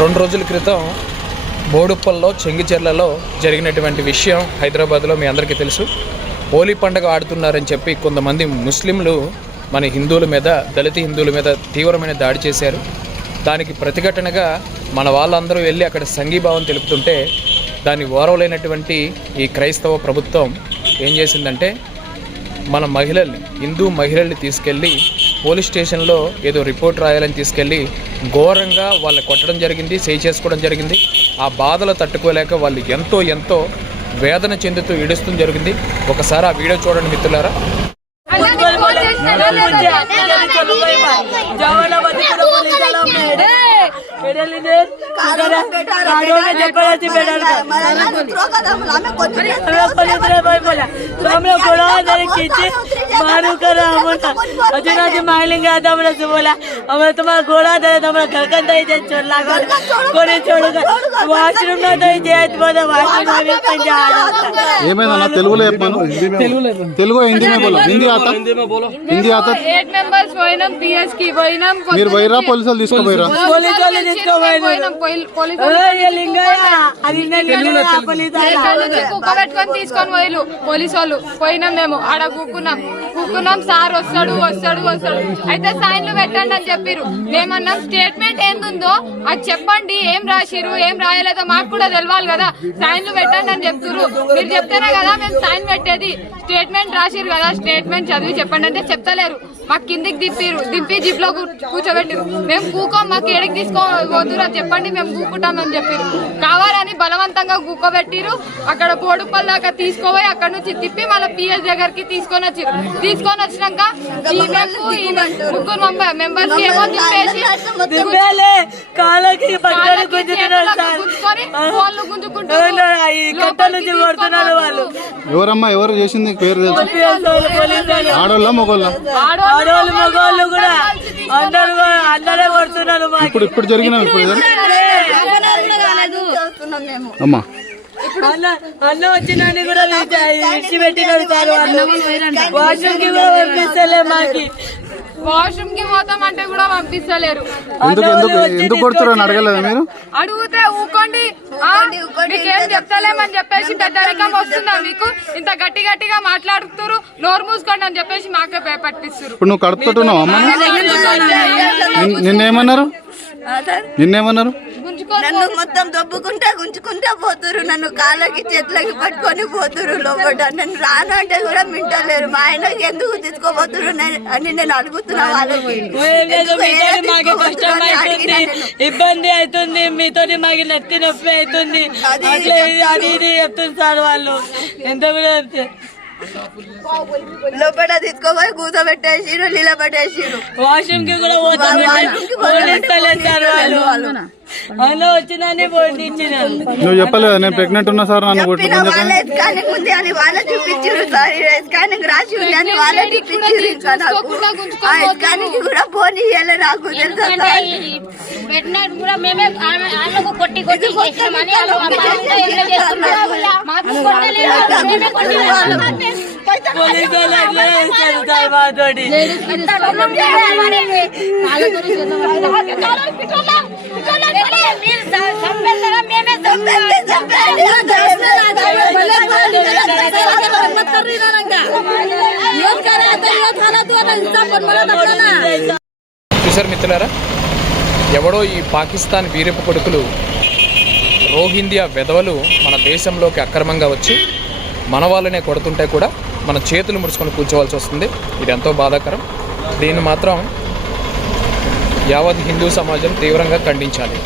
రెండు రోజుల క్రితం బోడుప్పల్లో చెంగిచెర్లలో జరిగినటువంటి విషయం హైదరాబాద్లో మీ అందరికీ తెలుసు. హోలీ పండుగ ఆడుతున్నారని చెప్పి కొంతమంది ముస్లింలు మన హిందువుల మీద దళిత హిందువుల మీద తీవ్రమైన దాడి చేశారు. దానికి ప్రతిఘటనగా మన వాళ్ళందరూ వెళ్ళి అక్కడ సంఘీభావం తెలుపుతుంటే దాన్ని ఓరవలేనటువంటి ఈ క్రైస్తవ ప్రభుత్వం ఏం చేసిందంటే మన మహిళల్ని హిందూ మహిళల్ని తీసుకెళ్ళి పోలీస్ స్టేషన్లో ఏదో రిపోర్ట్ రాయాలని తీసుకెళ్ళి ఘోరంగా వాళ్ళని కొట్టడం జరిగింది చేయి చేసుకోవడం జరిగింది ఆ బాధలు తట్టుకోలేక వాళ్ళు ఎంతో ఎంతో వేదన చెందుతూ ఈడుస్తూ జరిగింది ఒకసారి ఆ వీడియో చూడండి మిత్రులారా મારું કરો હજુ નથી માગણી ગયા હતા હમણાં શું બોલા હમણાં તમારા ઘોડા થયા તમારા ગરકન થઈ જાય ચોર લાગવા કોને છોડું వాష్రూమ్ లో చేయొచ్చు పోదా వాష్రూమ్ అవి ఏమైనా తెలుగులో చెప్పాను తెలుగు హిందీ మే బోలో హిందీ ఆతా హిందీ మే బోలో హిందీ ఆతా 8 మెంబర్స్ పోయినాం పిఎస్ కి పోయినాం మీరు వైరా పోలీసులు తీసుకుపోయిరా పోలీసు వాళ్ళు తీసుకోపోయారు పోయినాం పోయి- పోలీసు ఏ లింగయ్య అది లింగయ్య పోలీసు ఇక్కడ నుంచి కుక్క పెట్టుకొని తీసుకొని పోయిలు. పోలీసు వాళ్ళు పోయినాం మేము. ఆడ కూకున్నాం. కూకున్నాం సార్ వస్తాడు వస్తాడు వస్తాడు. అయితే సైన్లు పెట్టండి అని చెప్పిరు మేమన్నాం స్టేట్మెంట్ ఏందుందో అది చెప్పండి. ఏం రాసిరు ఏం రాయలేదో మాకు కూడా తెలవాలి కదా. సైన్లు పెట్టండి అని చెప్తురు మీరు చెప్తేనే కదా మేము సైన్ పెట్టేది. స్టేట్మెంట్ రాసిరు కదా. స్టేట్మెంట్ చదివి చెప్పండి. అంటే చెప్తలేరు. మాకు కిందికి దిప్పిరు దింపి జిప్లో కూర్చోబెట్టిరు మేము కూకోం మాకు ఎడికి అది చెప్పండి మేము కూకుంటామని చెప్పిరు కావాలని బలవంతంగా కూకోబెట్టిరు అక్కడ బోడుపల్ దాకా తీసుకోపోయి అక్కడ నుంచి తిప్పి మళ్ళీ పిఎస్ దగ్గరికి తీసుకొని వచ్చిరు తీసుకొని వచ్చినాక ముగ్గురు మెంబర్స్ ఏమో తిప్పేసి కాళ్ళకి ఎవరమ్మా ఎవరు చేసింది? పేరు తెలుసు. ఆడోళ్ళ మగోళ్ళ? మగవాళ్ళు కూడా. అందరూ అందరే కొడుతున్నారు మాకు. ఇప్పుడు ఇప్పుడు జరిగిన ఇప్పుడు? అమ్మా. అన్న అన్న వచ్చినని కూడా విడిచి పెట్టినారు సార్ వాళ్ళు. వాష్రూమ్కి కూడా పంపిస్తలే మాకి. వాష్రూమ్కి పోతాం అంటే కూడా పంపిస్తలేరు ఎందుకు ఎందుకు ఎందుకు కొడుతున్నారు అని అడగలేదా మీరు అడిగితే ఊకోండి మీకేం చెప్తలేమని చెప్పేసి పెద్దరికం వస్తుందా మీకు ఇంత గట్టి గట్టిగా మాట్లాడుతున్నారు నోరు మూసుకోండి అని చెప్పేసి మాకే భయపట్టిస్తారు ఇప్పుడు నువ్వు కడుపుతున్నావు అమ్మా నిన్నేమన్నారు నిన్నేమన్నారు నన్ను మొత్తం దొబ్బుకుంటా గుంజుకుంటా పోతురు. నన్ను కాళ్ళకి చేతులకి పట్టుకొని పోతురు. లోపల నన్ను రాను అంటే కూడా మింటలేరు. మా ఆయనకి ఎందుకు తీసుకోపోతురు నే- అని నేను అడుగుతున్నా వాళ్ళకి. ఇబ్బంది అవుతుంది మీతో మాకు నెత్తి నొప్పి అవుతుంది అది ఇది చెప్తుంది సార్ వాళ్ళు. ఎంత కూడా లోపల తీసుకోపోయి కూర్చోబెట్టేసిరు నిలబెట్టేసిరు వాష్రూమ్కి కూడా పోతాం వాష్రూమ్కి పోతాం. పోలీసు సార్ వాళ్ళు. అలా వచ్చిందని నువ్వు చెప్పలేదా? నేను ప్రెగ్నెంట్ ఉన్నా సార్ నన్ను వాళ్ళే స్కానింగ్ ఉంది అని వాళ్ళే చూపించారు సార్. స్కానింగ్ రాసి ఉంది అని వాళ్ళే చూపించారు ఇంకా నాకు. చూసుకోకుండా గుంజుకొని ఆ స్కానింగ్ కూడా పోనీ నాకు తెలుసా సార్? పెట్టినట్టు కూడా మేమే ఆమె- ఆమెకు కొట్టి కొట్టి చేసినామని ఆమె మా పాపతో ఎంత చేస్తున్నారు? మాకు కొట్టలేదు, మేమే కొట్టినాము. పోలీసు వాళ్ళు అట్లా చేస్తారు సార్ చూసారు మిత్రులారా? ఎవడో ఈ పాకిస్తాన్ వీరపు కొడుకులు రోహింగ్యా వెధవలు మన దేశంలోకి అక్రమంగా వచ్చి మన వాళ్ళనే కొడుతుంటే కూడా మన చేతులు ముడుచుకొని కూర్చోవాల్సి వస్తుంది. ఇది ఎంతో బాధాకరం. దీన్ని మాత్రం యావత్ హిందూ సమాజం తీవ్రంగా ఖండించాలి.